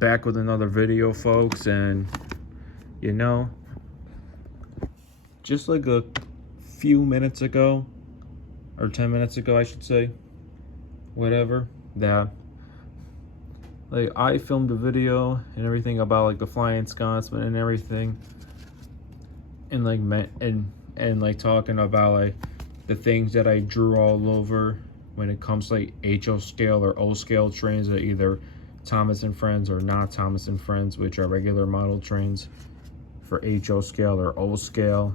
back with another video, folks. And you know, just like a few minutes ago, or 10 minutes ago I should say, whatever, that like I filmed a video and everything about like the Flying Scotsman and everything, and like and like talking about like the things that I drew all over when it comes to like HO scale or O scale trains, that either Thomas and Friends or not Thomas and Friends, which are regular model trains for HO scale or O scale,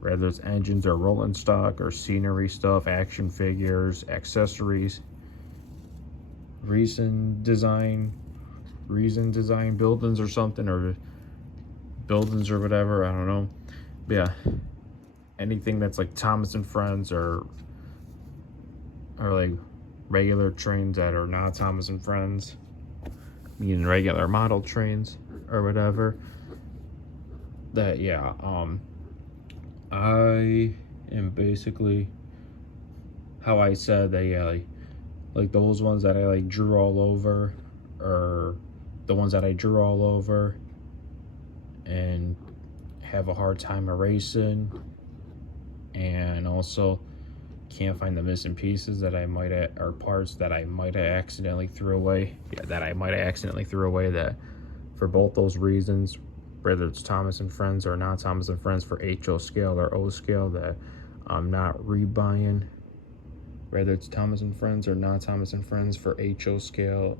whether it's engines or rolling stock or scenery stuff, action figures, accessories, reason design buildings or something, or buildings or whatever, I don't know. But yeah, anything that's like Thomas and Friends or like regular trains that are not Thomas and Friends, meaning regular model trains or whatever, that yeah, I am basically, how I said that, yeah, like those ones that I like drew all over, or the ones that I drew all over and have a hard time erasing, and also can't find the missing pieces that I might have, or parts that I might have accidentally threw away. Yeah, that I might have accidentally threw away. That for both those reasons, whether it's Thomas and Friends or not Thomas and Friends for HO scale or O scale, that I'm not rebuying. Whether it's Thomas and Friends or not Thomas and Friends for HO scale,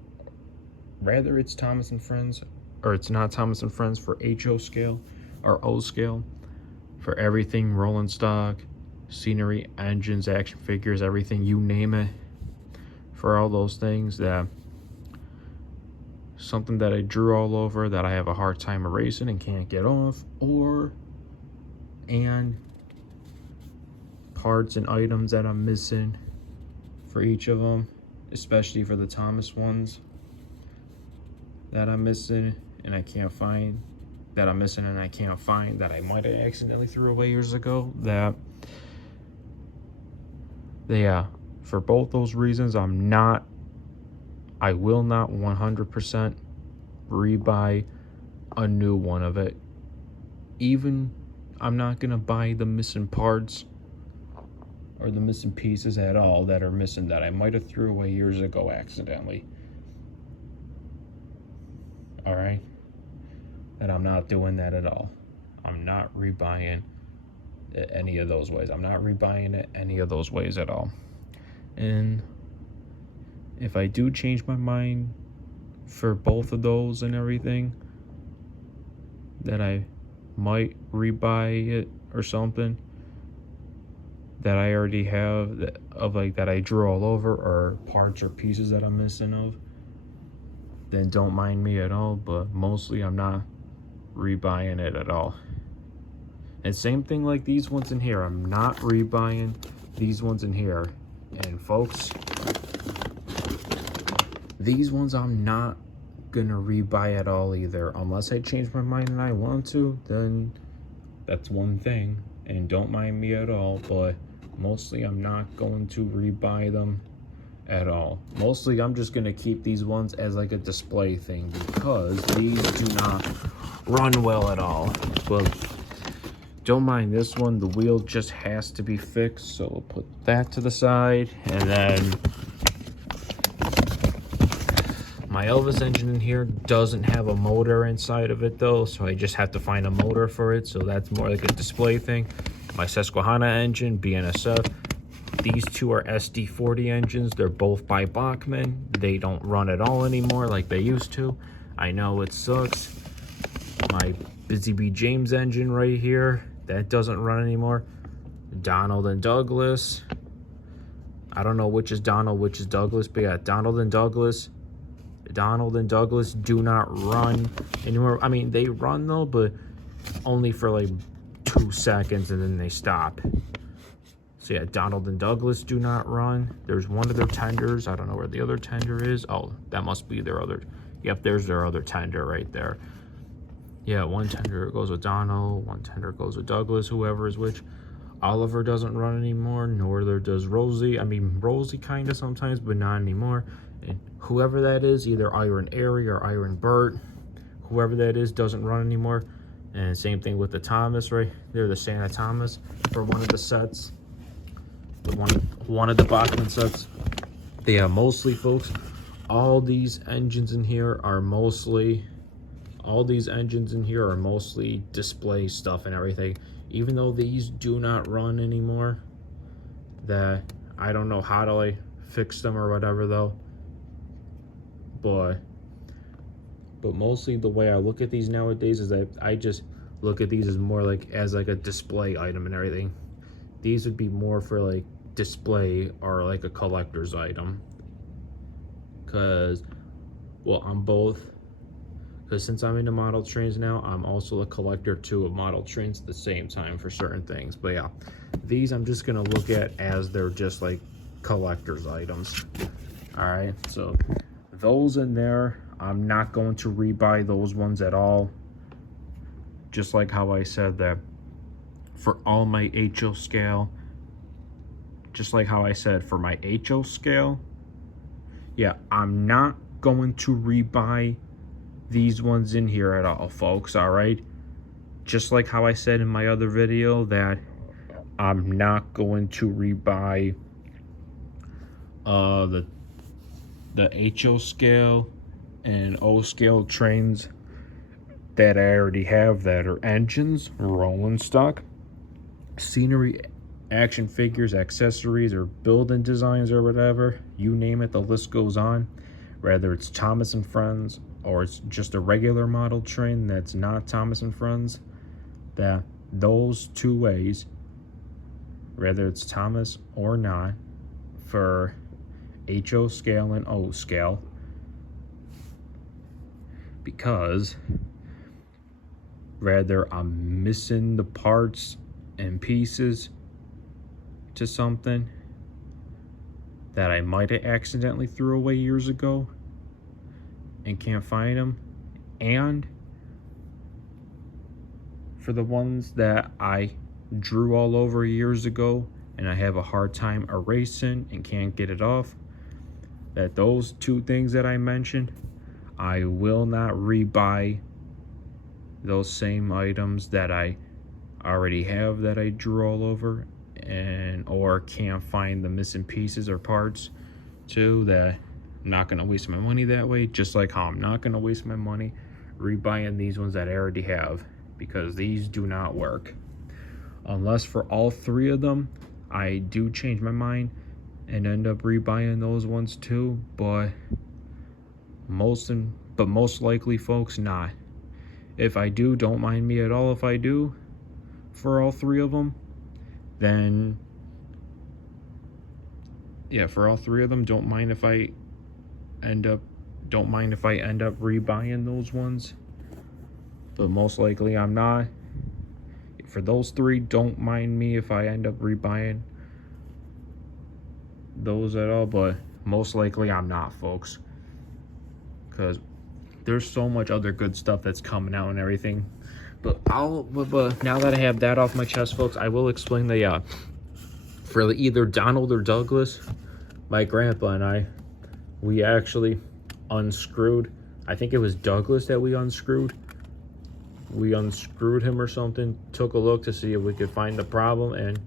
whether it's Thomas and Friends or it's not Thomas and Friends for HO scale or O scale, for everything rolling stock, scenery, engines, action figures, everything, you name it, for all those things, that something that I drew all over that I have a hard time erasing and can't get off, and parts and items that I'm missing for each of them, especially for the Thomas ones that I'm missing and I can't find, that I'm missing and I can't find, that I might have accidentally threw away years ago, that yeah, for both those reasons, I will not 100% rebuy a new one of it. Even I'm not gonna buy the missing parts or the missing pieces at all that are missing, that I might have threw away years ago accidentally. All right, and I'm not doing that at all. I'm not rebuying it any of those ways. I'm not rebuying it any of those ways at all. And if I do change my mind for both of those and everything, then I might rebuy it or something that I already have, that of like that I drew all over, or parts or pieces that I'm missing of, then don't mind me at all. But mostly I'm not rebuying it at all. And same thing like these ones in here, I'm not rebuying these ones in here. And folks, these ones I'm not gonna rebuy at all either, unless I change my mind and I want to. Then that's one thing, and don't mind me at all. But mostly I'm not going to rebuy them at all. Mostly I'm just gonna keep these ones as like a display thing, because these do not run well at all. But don't mind this one, the wheel just has to be fixed, so we'll put that to the side. And then my Elvis engine in here doesn't have a motor inside of it though, so I just have to find a motor for it, so that's more like a display thing. My Susquehanna engine, BNSF, these two are SD40 engines. They're both by Bachmann. They don't run at all anymore like they used to. I know it sucks. My Busy Bee James engine right here, that doesn't run anymore. Donald and Douglas, I don't know which is Donald, which is Douglas, but yeah, Donald and Douglas do not run anymore. I mean, they run though, but only for like 2 seconds and then they stop. So yeah, Donald and Douglas do not run. There's one of their tenders. I don't know where the other tender is. Oh, that must be their other. Yep, there's their other tender right there. Yeah, one tender goes with Donald, one tender goes with Douglas, whoever is which. Oliver doesn't run anymore, nor does Rosie. I mean, Rosie kind of sometimes, but not anymore. And whoever that is, either Iron Airy or Iron Bert, whoever that is doesn't run anymore. And same thing with the Thomas right there, the Santa Thomas for one of the sets, one of the Bachmann sets. Yeah, mostly folks, all these engines in here are mostly display stuff and everything. Even though these do not run anymore, that I don't know how to like fix them or whatever though. But mostly the way I look at these nowadays is that I just look at these as more like as like a display item and everything. These would be more for like display or like a collector's item. Cause well, I'm both. Because since I'm into model trains now, I'm also a collector too of model trains at the same time for certain things. But yeah, these I'm just gonna look at as they're just like collector's items. All right, so those in there, I'm not going to rebuy those ones at all. Just like how I said that for all my HO scale, just like how I said for my HO scale, yeah, I'm not going to rebuy these ones in here at all, folks. All right, just like how I said in my other video that I'm not going to rebuy the HO scale and O scale trains that I already have that are engines, rolling stock, scenery, action figures, accessories, or building designs or whatever, you name it, the list goes on. Whether it's Thomas and Friends or it's just a regular model train that's not Thomas and Friends, that those two ways, whether it's Thomas or not, for HO scale and O scale, because rather I'm missing the parts and pieces to something that I might have accidentally threw away years ago and can't find them, and for the ones that I drew all over years ago and I have a hard time erasing and can't get it off, that those two things that I mentioned, I will not rebuy those same items that I already have that I drew all over and or can't find the missing pieces or parts too. That I'm not going to waste my money that way, just like how I'm not going to waste my money rebuying these ones that I already have, because these do not work unless for all three of them I do change my mind and end up rebuying those ones too. But most likely, folks, not. If I do, don't mind me at all if I do for all three of them. Then yeah, for all three of them, don't mind if I end up rebuying those ones. But most likely I'm not. For those three, don't mind me if I end up rebuying those at all, but most likely I'm not, folks, because there's so much other good stuff that's coming out and everything. But now that I have that off my chest, folks, I will explain the for either Donald or Douglas, my grandpa and I, we actually unscrewed, I think it was Douglas that we unscrewed him or something, took a look to see if we could find the problem, and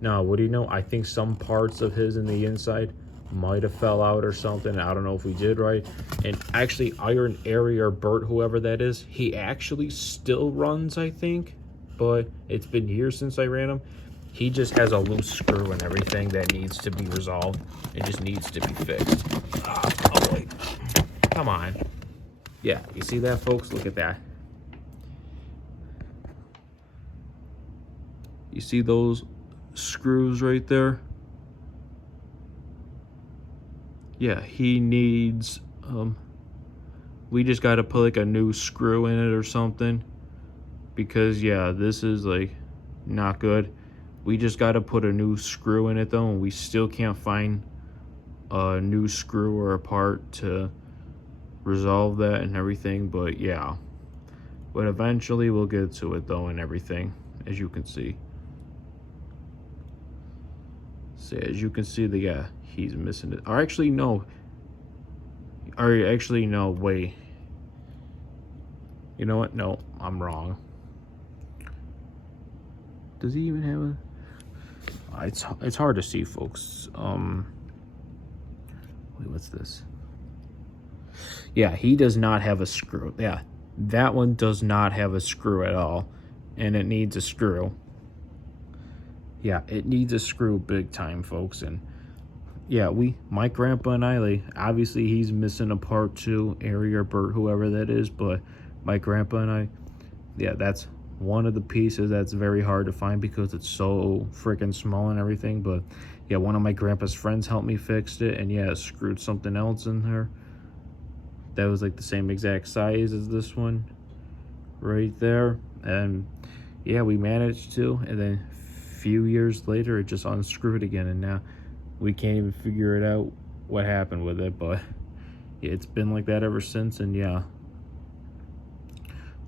no, what do you know, I think some parts of his in the inside might have fell out or something. I don't know if we did right. And actually Iron Airy or Bert, whoever that is, he actually still runs, I think, but it's been years since I ran him. He just has a loose screw and everything that needs to be resolved. It just needs to be fixed. Oh wait, come on. Yeah, you see that, folks? Look at that. You see those screws right there? Yeah, he needs, we just got to put like a new screw in it or something, because yeah, this is like not good. We just got to put a new screw in it though, and we still can't find a new screw or a part to resolve that and everything. But yeah, but eventually we'll get to it though and everything, as you can see. So as you can see, yeah, he's missing it. Or actually, no, or actually, no, wait. You know what? No, I'm wrong. Does he even have a... It's hard to see, folks. Wait, what's this? Yeah, he does not have a screw. Yeah, that one does not have a screw at all, and it needs a screw. Yeah, it needs a screw big time, folks. And yeah, my grandpa and I, like, obviously he's missing a part too, Ari or Bert, whoever that is, but my grandpa and I, yeah, that's one of the pieces that's very hard to find because it's so freaking small and everything. But yeah, one of my grandpa's friends helped me fix it, and yeah, it screwed something else in there that was like the same exact size as this one right there. And yeah, we managed to, and then a few years later it just unscrewed again, and now we can't even figure it out what happened with it. But yeah, it's been like that ever since. And yeah,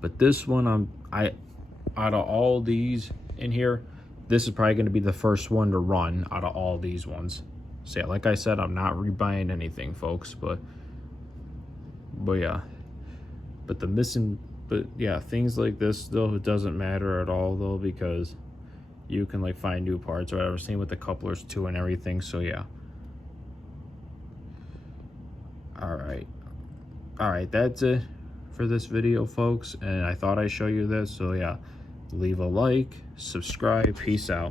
but this one, out of all these in here, this is probably going to be the first one to run out of all these ones. So yeah, like I said, I'm not rebuying anything, folks, but yeah, but yeah, things like this though, it doesn't matter at all though, because you can like find new parts or whatever. Same with the couplers too and everything. So yeah, all right, that's it for this video, folks, and I thought I'd show you this. So yeah, leave a like, subscribe, peace out.